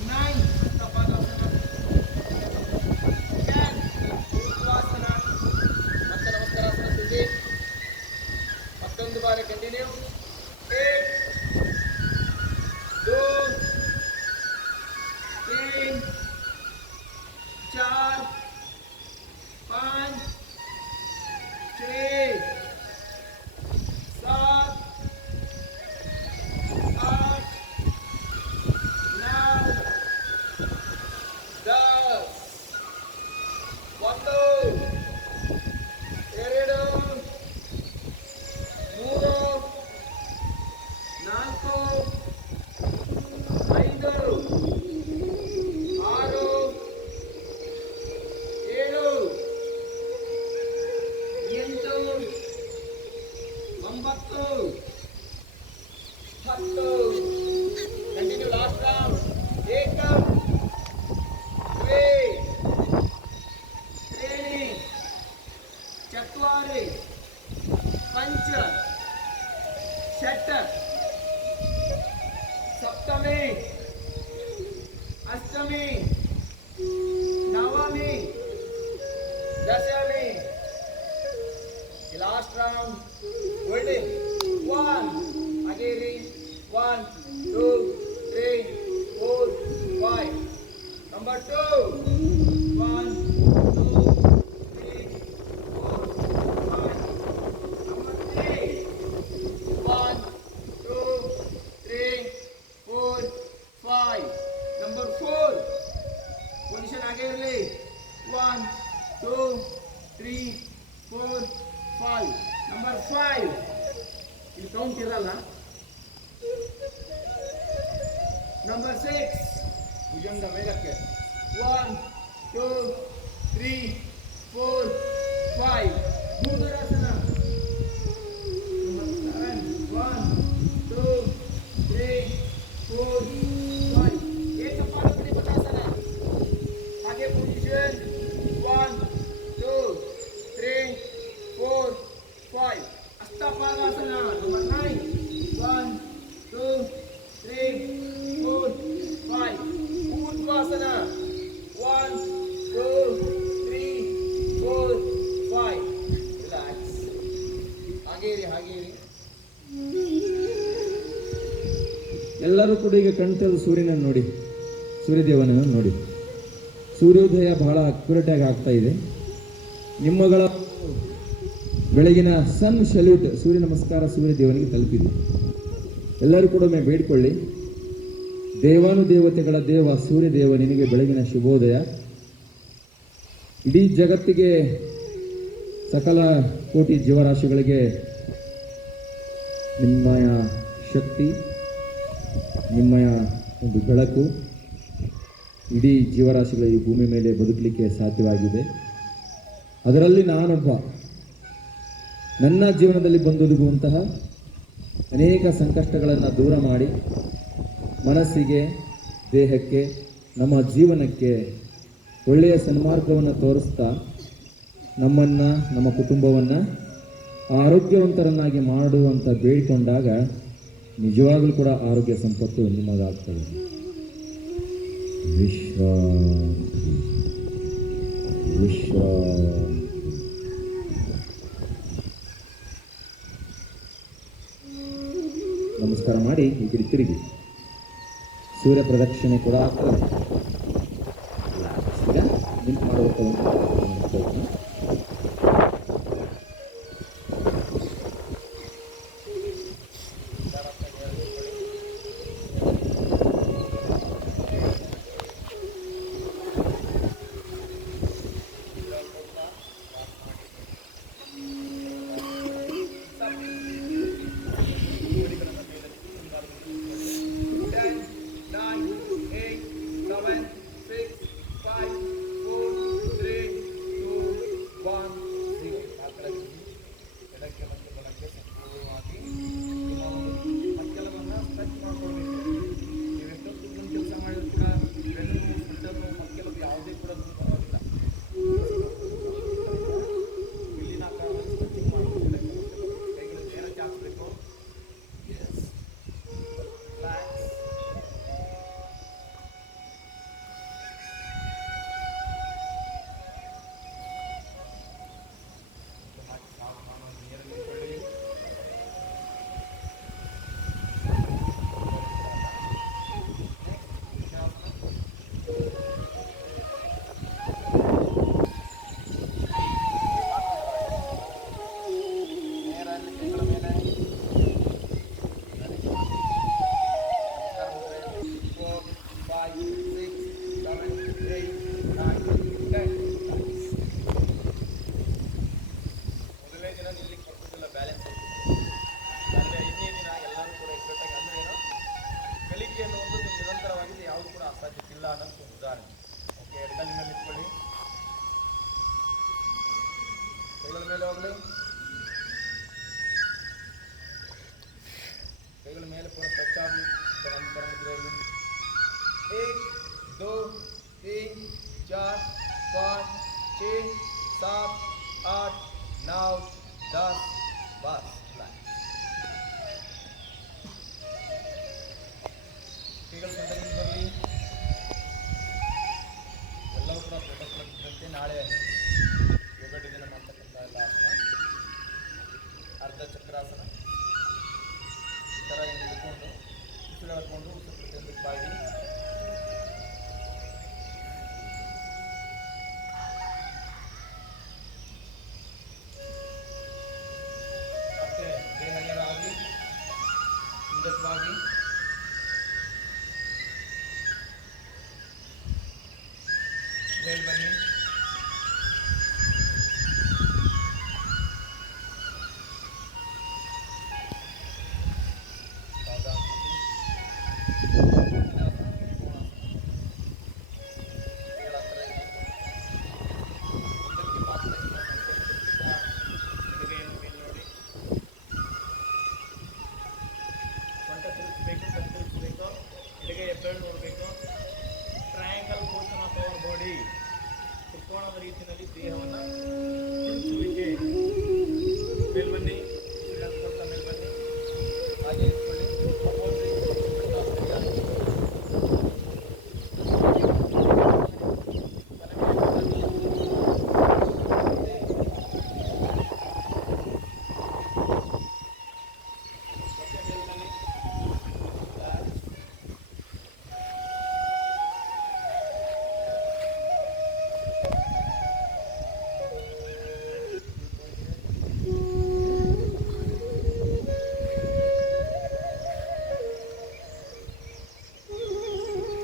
9 Tapakasana, 10 Uttvasana, ಮತ್ತೆ ನಮಸ್ಕಾರಾಸನ ಸ್ಥಿತಿ ಮತ್ತೊಂದು ಬಾರಿ ಕಂಟಿನ್ಯೂ 8 2 3 4 5 6 7 8 9 10 ಒಂದು ಎರಡು ಮೂರು ನಾಲ್ಕು ಐದು ಆರು ಏಳು ಎಂಟು ಒಂಬತ್ತು ಹತ್ತು ಕಂಟಿನ್ಯೂ ಲಾಸ್ಟ್ ರೌಂಡ್ ಏಕಂ द्वे त्रीणि चत्वारि पञ्च षट् सप्तमी अष्टमी नवमी दशमी last round holding 1 again 1 2 3 4 5 Number 2 1 2 3 4 5 Number 3 1 2 3 4 5 Number 4 position आगे ले 1 2 3 4 5 Number 5 ಇಲ್ಲಿ ಕೌಂಟ್ ಇರಲ್ಲ Number 6 ಭುಜಂಗ ಮೇಲಕ್ಕೆ 1 2 3 4 5 ಮುದ್ರಾಸನ 1 2 3 4 5 ಏಕಪಾದಪಡಿ ಪದಾಸನ ಹಾಗೆ ಪೊಸಿಷನ್ 1 2 3 4 5 ಅಷ್ಟಪಾದಾಸನ ನಂಬರ್ 9 1 2 3 4 5 Uttvasana 1 2 3 4 5 relax ಹಾಗೇರಿ ಎಲ್ಲರೂ ಕೂಡ ಈಗ ಕಣ್ತೆರೆದು ಸೂರ್ಯನನ್ನು ನೋಡಿ, ಸೂರ್ಯದೇವನನ್ನು ನೋಡಿ. ಸೂರ್ಯೋದಯ ಬಹಳ ಅಕ್ಯುರೇಟ್ ಆಗಿ ಆಗ್ತಾ ಇದೆ. ನಿಮ್ಮಗಳ ಬೆಳಗಿನ ಸನ್ ಸಲ್ಯೂಟ್ ಸೂರ್ಯ ನಮಸ್ಕಾರ ಸೂರ್ಯದೇವನಿಗೆ ತಲುಪಿದೆ. ಎಲ್ಲರೂ ಕೂಡ ಬೇಡಿಕೊಳ್ಳಿ, ದೇವಾನುದೇವತೆಗಳ ದೇವ ಸೂರ್ಯದೇವ ನಿನಗೆ ಬೆಳಗಿನ ಶುಭೋದಯ. ಇಡೀ ಜಗತ್ತಿಗೆ, ಸಕಲ ಕೋಟಿ ಜೀವರಾಶಿಗಳಿಗೆ ನಿಮ್ಮಯ ಶಕ್ತಿ, ನಿಮ್ಮಯ ಒಂದು ಬೆಳಕು ಇಡೀ ಜೀವರಾಶಿಗಳ ಈ ಭೂಮಿ ಮೇಲೆ ಬದುಕಲಿಕ್ಕೆ ಸಾಧ್ಯವಾಗಿದೆ. ಅದರಲ್ಲಿ ನಾನೊಬ್ಬ. ನನ್ನ ಜೀವನದಲ್ಲಿ ಬಂದೊದಗುವಂತಹ ಅನೇಕ ಸಂಕಷ್ಟಗಳನ್ನು ದೂರ ಮಾಡಿ ಮನಸ್ಸಿಗೆ, ದೇಹಕ್ಕೆ, ನಮ್ಮ ಜೀವನಕ್ಕೆ ಒಳ್ಳೆಯ ಸನ್ಮಾರ್ಗವನ್ನು ತೋರಿಸ್ತಾ ನಮ್ಮನ್ನು, ನಮ್ಮ ಕುಟುಂಬವನ್ನು ಆರೋಗ್ಯವಂತರನ್ನಾಗಿ ಮಾಡುವಂಥ ಬೇಡಿಕೊಂಡಾಗ ನಿಜವಾಗಲೂ ಕೂಡ ಆರೋಗ್ಯ ಸಂಪತ್ತು ನಿಮಗಾಗ್ತದೆ. ವಿಶ್ರಾಂತಿ ವಿಶ್ರಾಂತಿ. ನಮಸ್ಕಾರ ಮಾಡಿ ಈ ಕಡೆ ತಿರುಗಿ. ಸೂರ್ಯ ಪ್ರದಕ್ಷಿಣೆ ಕೂಡ ಆಗ್ತದೆ. ಈಗ ನಿಂತು ಮಾಡಬೇಕು. ಇಲ್ಲ ಅನ್ನೋದು ಉದಾಹರಣೆ. ಓಕೆ, ಎಡಗಲ್ ಮೇಲೆ ಇಟ್ಕೊಳ್ಳಿ, ಕೈಗಳ ಮೇಲೆ ಹೋಗಲಿ, ಕೈಗಳ ಮೇಲೆ ಪೂರ ಟಚ್ ಆಗಲಿ. ನಂತರ ಮುದ್ರೆಯಲ್ಲಿ 1 2 3 4 5 6 7 8 9 10 बस ಕೈಗಳು ಸೆಂಟರ್ಗೆ ಬರಲಿ. ಎಲ್ಲವೂ ಕೂಡ ಪ್ರೊಟೆಕ್ಟ್ ನಾಳೆ ಯೋಗ ದಿನ ಮಾಡ್ತಕ್ಕಂಥ ಎಲ್ಲ ಆಸನ, ಅರ್ಧ ಚಕ್ರಾಸನ ಈ ಥರ ಹಿಂಗೆ ಇಟ್ಕೊಂಡು ಉಸಿರು ಹೇಳ್ಕೊಂಡು ಉಸಿರು ಪ್ರತಿಯೊಂದು ಬಾಯಿ ಮತ್ತೆ ದೇಹ ನೇರವಾಗಿ ಹಿಂದಕ್ಕಾಗಿ ಮೇಲ್ ಬನ್ನಿ. ನೋಡಬೇಕು. Triangle portion of our body, ತ್ರಿಕೋಣದ ರೀತಿಯಲ್ಲಿ ದೇಹವನ್ನು ತಿರುಚುವಿಕೆ. ಮೇಲ್ಬನ್ನಿ, ಕೊಟ್ಟ ಮೇಲ್ಬನ್ನಿ, ಹಾಗೆ ಇಟ್ಕೊಳ್ಳಿ.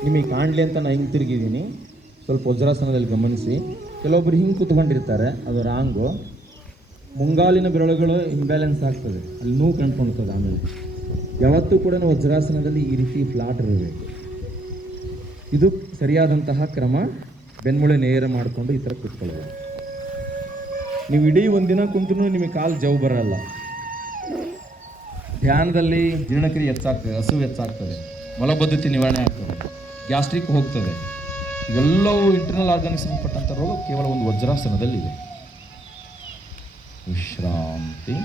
ನಿಮಗೆ ಕಾಣಲಿ ಅಂತ ನಾನು ಹಿಂಗೆ ತಿರುಗಿದ್ದೀನಿ. ಸ್ವಲ್ಪ ವಜ್ರಾಸನದಲ್ಲಿ ಗಮನಿಸಿ. ಕೆಲವೊಬ್ಬರು ಹಿಂಗೆ ಕೂತ್ಕೊಂಡಿರ್ತಾರೆ, ಅದು ರಾಂಗು. ಮುಂಗಾಲಿನ ಬೆರಳುಗಳು ಇಂಬ್ಯಾಲೆನ್ಸ್ ಆಗ್ತದೆ, ಅಲ್ಲಿ ನೋವು ಕಂಡುಕೊಳ್ತದೆ. ಆಮೇಲೆ ಯಾವತ್ತೂ ಕೂಡ ವಜ್ರಾಸನದಲ್ಲಿ ಈ ರೀತಿ ಫ್ಲಾಟ್ ಇರಬೇಕು. ಇದು ಸರಿಯಾದಂತಹ ಕ್ರಮ. ಬೆನ್ಮೂಳೆ ನೇರ ಮಾಡಿಕೊಂಡು ಈ ಥರ ಕೂತ್ಕೊಳ್ಳೋದು. ನೀವು ಇಡೀ ಒಂದಿನ ಕುಂತೂ ನಿಮಗೆ ಕಾಲು ಜವ್ ಬರಲ್ಲ. ಧ್ಯಾನದಲ್ಲಿ ಜೀರ್ಣಕ್ರಿಯೆ ಹೆಚ್ಚಾಗ್ತದೆ, ಹಸುವು ಹೆಚ್ಚಾಗ್ತದೆ, ಮಲಬದ್ಧತೆ ನಿವಾರಣೆ ಆಗ್ತದೆ, ಗ್ಯಾಸ್ಟ್ರಿಕ್ ಹೋಗ್ತದೆ. ಇವೆಲ್ಲವೂ ಇಂಟರ್ನಲ್ ಆರ್ಗನ್ಗೆ ಸಂಬಂಧಪಟ್ಟಂಥ ರೋಗ ಕೇವಲ ಒಂದು ವಜ್ರಾಸನದಲ್ಲಿದೆ. ವಿಶ್ರಾಂತಿ.